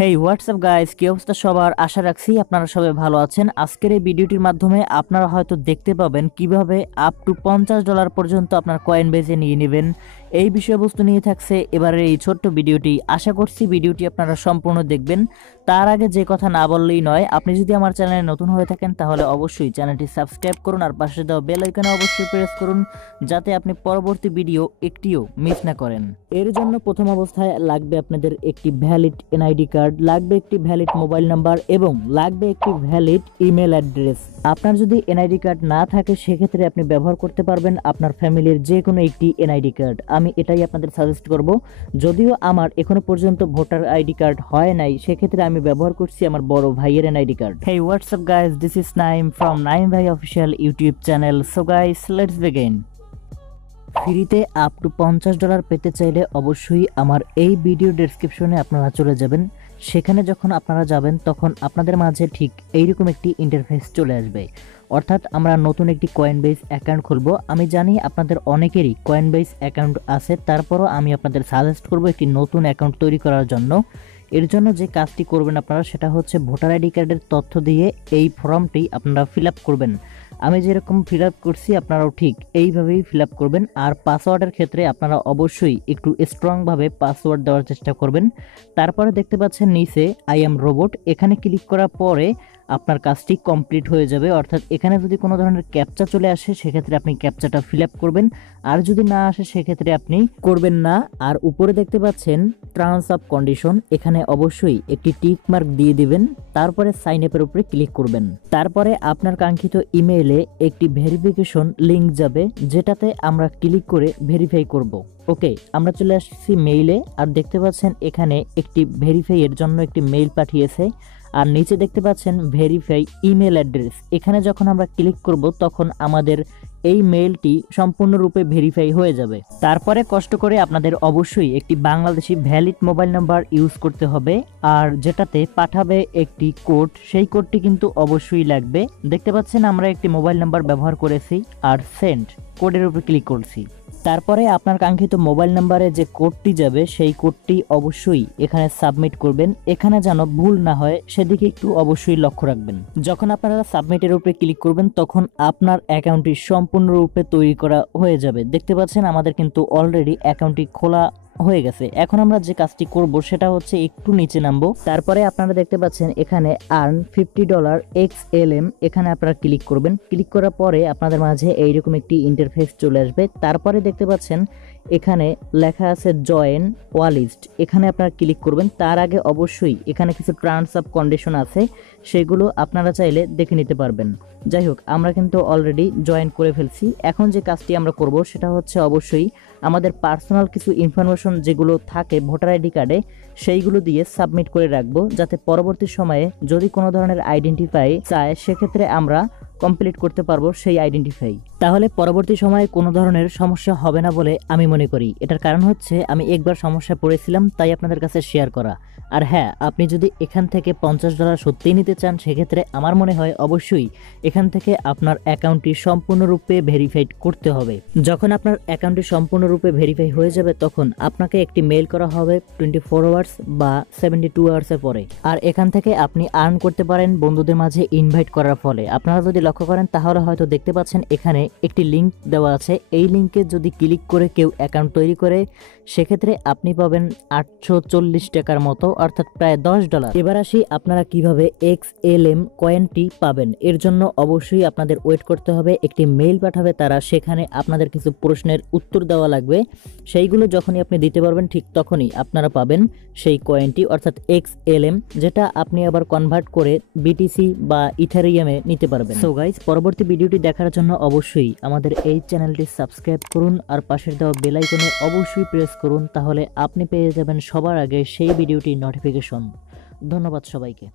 হেই WhatsApp guys কি অবস্থা সবার? আশা রাখছি আপনারা সবাই ভালো আছেন। আজকের এই ভিডিওটির মাধ্যমে আপনারা হয়তো দেখতে পাবেন কীভাবে আপ টু পঞ্চাশ ডলার পর্যন্ত আপনার কয়েন বেজে নিয়ে নেবেন। এই বিষয়বস্তু নিয়ে থাকছে এবারের এই ছোট্ট ভিডিওটি। আশা করছি ভিডিওটি আপনারা সম্পূর্ণ দেখবেন। তার আগে যে কথা না বললেই নয়, আপনি যদি আমার চ্যানেলে নতুন হয়ে থাকেন, তাহলে অবশ্যই চ্যানেলটি সাবস্ক্রাইব করুন আর পাশে দেওয়া বেল আইকনে অবশ্যই প্রেস করুন, যাতে আপনি পরবর্তী ভিডিও একটিও মিস না করেন। এর জন্য প্রথম অবস্থায় লাগবে আপনাদের একটি ভ্যালিড এনআইডি কার্ড লাগবে একটি ভ্যালিড মোবাইল নাম্বার এবং লাগবে একটি ভ্যালিড ইমেল অ্যাড্রেস আপনার যদি এনআইডি কার্ড না থাকে, সেক্ষেত্রে আপনি ব্যবহার করতে পারবেন আপনার ফ্যামিলির যে কোনো একটি এনআইডি কার্ড আমি এটাই আপনাদের সাজেস্ট করব। যদিও আমার এখনও পর্যন্ত ভোটার আইডি কার্ড হয় নাই, সেক্ষেত্রে আমি ব্যবহার করছি আমার বড় ভাইয়ের NID card. Hey WhatsApp guys this is Naim from Naim ভাই official YouTube channel so guys let's begin ফ্রিতে আপ টু পঞ্চাশ ডলার পেতে চাইলে অবশ্যই আমার এই ভিডিও ডেসক্রিপশনে আপনারা চলে যাবেন। সেখানে যখন আপনারা যাবেন, তখন আপনাদের মাঝে ঠিক এইরকম একটি ইন্টারফেস চলে আসবে। অর্থাৎ আমরা নতুন একটি কয়েন বেস অ্যাকাউন্ট খুলবো। আমি জানি আপনাদের অনেকেরই কয়েন বেস অ্যাকাউন্ট আছে, তারপরও আমি আপনাদের সাজেস্ট করব একটি নতুন অ্যাকাউন্ট তৈরি করার জন্য। এর জন্য যে কাজটি করবেন আপনারা সেটা হচ্ছে ভোটার আইডি কার্ডের তথ্য দিয়ে এই ফর্মটি আপনারা ফিল করবেন। আমি যেরকম ফিল করছি আপনারাও ঠিক এইভাবেই ফিল করবেন। আর পাসওয়ার্ডের ক্ষেত্রে আপনারা অবশ্যই একটু স্ট্রংভাবে পাসওয়ার্ড দেওয়ার চেষ্টা করবেন। তারপরে দেখতে পাচ্ছেন নিচে আই এম রোবট এখানে ক্লিক করার পরে আপনার কাজটি কমপ্লিট হয়ে যাবে। অর্থাৎ এখানে যদি কোনো ধরনের ক্যাপচা চলে আসে, সেক্ষেত্রে আপনি ক্যাপচাটা ফিল আপ করবেন। আর যদি না আসে, সেক্ষেত্রে আপনি করবেন না। আর উপরে দেখতে পাচ্ছেন ট্রান্স অফ কন্ডিশন এখানে অবশ্যই একটি টিক মার্ক দিয়ে দিবেন। তারপরে সাইন আপের উপরে ক্লিক করবেন। তারপরে আপনার কাঙ্ক্ষিত ইমেইলে একটি ভেরিফিকেশন লিঙ্ক যাবে, যেটাতে আমরা ক্লিক করে ভেরিফাই করব। ওকে আমরা চলে আসছি মেইলে আর দেখতে পাচ্ছেন এখানে একটি ভেরিফাই এর জন্য একটি মেইল পাঠিয়েছে। আর নিচে দেখতে পাচ্ছেন ভেরিফাই ইমেল অ্যাড্রেস এখানে যখন আমরা ক্লিক করব, তখন আমাদের এই মেইলটি সম্পূর্ণরূপে ভেরিফাই হয়ে যাবে। তারপরে কষ্ট করে আপনাদের অবশ্যই একটি Bangladeshi valid mobile number use করতে হবে, আর যেটাতে পাঠাবে একটি কোড সেই কোডটি কিন্তু অবশ্যই লাগবে। দেখতে পাচ্ছেন আমরা একটি মোবাইল নাম্বার ব্যবহার করেছি, আর সেন্ড কোডের উপর ক্লিক করছি। তারপরে আপনার কাঙ্ক্ষিত মোবাইল নাম্বারে যে কোডটি যাবে, সেই কোডটি অবশ্যই এখানে সাবমিট করবেন। এখানে যেন ভুল না হয়, সেদিকে একটু অবশ্যই লক্ষ্য রাখবেন। যখন আপনারা সাবমিটের উপরে ক্লিক করবেন, তখন আপনার অ্যাকাউন্টটি সম্পূর্ণরূপে তৈরি করা হয়ে যাবে। দেখতে পাচ্ছেন, আমাদের কিন্তু অলরেডি অ্যাকাউন্টটি খোলা হয়ে গেছে। এখন আমরা যে কাজটি করব সেটা হচ্ছে একটু নিচে নামবো। তারপরে আপনারা দেখতে পাচ্ছেন এখানে earn fifty dollar X L M এখানে আপনারা ক্লিক করবেন। ক্লিক করার পরে আপনাদের মাঝে এইরকম একটি ইন্টারফেস চলে আসবে। তারপরে দেখতে পাচ্ছেন এখানে লেখা আছে জয়েন ওয়ালিস্ট এখানে আপনারা ক্লিক করবেন। তার আগে অবশ্যই এখানে কিছু টার্মস অফ কন্ডিশন আছে। সেগুলো আপনারা চাইলে দেখে নিতে পারবেন। যাই হোক, আমরা কিন্তু অলরেডি জয়েন করে ফেলছি। এখন যে কাজটি আমরা করব, সেটা হচ্ছে অবশ্যই আমাদের পার্সোনাল কিছু ইনফরমেশন যেগুলো থাকে ভোটার আইডি কার্ডে সেইগুলো দিয়ে সাবমিট করে রাখব। যাতে পরবর্তী সময়ে যদি কোনো ধরনের আইডেন্টিফাই চায়, সেক্ষেত্রে আমরা কমপ্লিট করতে পারব সেই আইডেন্টিফাই তাহলে পরবর্তী সময়ে কোনো ধরনের সমস্যা হবে না বলে আমি মনে করি। এটার কারণ হচ্ছে আমি একবার সমস্যায় পড়েছিলাম, তাই আপনাদের কাছে শেয়ার করা। আর হ্যাঁ আপনি যদি এখান থেকে পঞ্চাশ ডলার সত্যিই নিতে চান, সেক্ষেত্রে আমার মনে হয় অবশ্যই এখান থেকে আপনার অ্যাকাউন্টটি সম্পূর্ণরূপে ভেরিফাইড করতে হবে। যখন আপনার অ্যাকাউন্টটি সম্পূর্ণরূপে ভেরিফাই হয়ে যাবে, তখন আপনাকে একটি মেল করা হবে টোয়েন্টি ফোর আওয়ার্স বা সেভেন্টি টু আওয়ার্সের পরে। আর এখান থেকে আপনি আর্ন করতে পারেন বন্ধুদের মাঝে ইনভাইট করার ফলে। আপনারা যদি লক্ষ্য করেন, তাহলে হয়তো দেখতে পাচ্ছেন এখানে একটি লিঙ্ক দেওয়া আছে। এই লিঙ্কে যদি ক্লিক করে কেউ অ্যাকাউন্ট তৈরি করে, সেক্ষেত্রে আপনি পাবেন আটশো চল্লিশ টাকার মতো, অর্থাৎ প্রায় দশ ডলার এবার আসি আপনারা কীভাবে এক্স এল এম কয়েনটি পাবেন। এর জন্য অবশ্যই আপনাদের ওয়েট করতে হবে। একটি মেইল পাঠাবে তারা, সেখানে আপনাদের কিছু প্রশ্নের উত্তর দেওয়া লাগবে। সেইগুলো যখনই আপনি দিতে পারবেন, ঠিক তখনই আপনারা পাবেন সেই কয়েনটি অর্থাৎ এক্স এল এম যেটা আপনি আবার কনভার্ট করে বিটিসি বা ইথারিয়ামে নিতে পারবেন। সো গাইজ পরবর্তী ভিডিওটি দেখার জন্য অবশ্যই আমাদের এই চ্যানেলটি সাবস্ক্রাইব করুন আর পাশের দেওয়া বেলাইকনে অবশ্যই প্রেস করুন তাহলে আপনি পেয়ে যাবেন সবার আগে সেই ভিডিওটির নোটিফিকেশন ধন্যবাদ সবাইকে।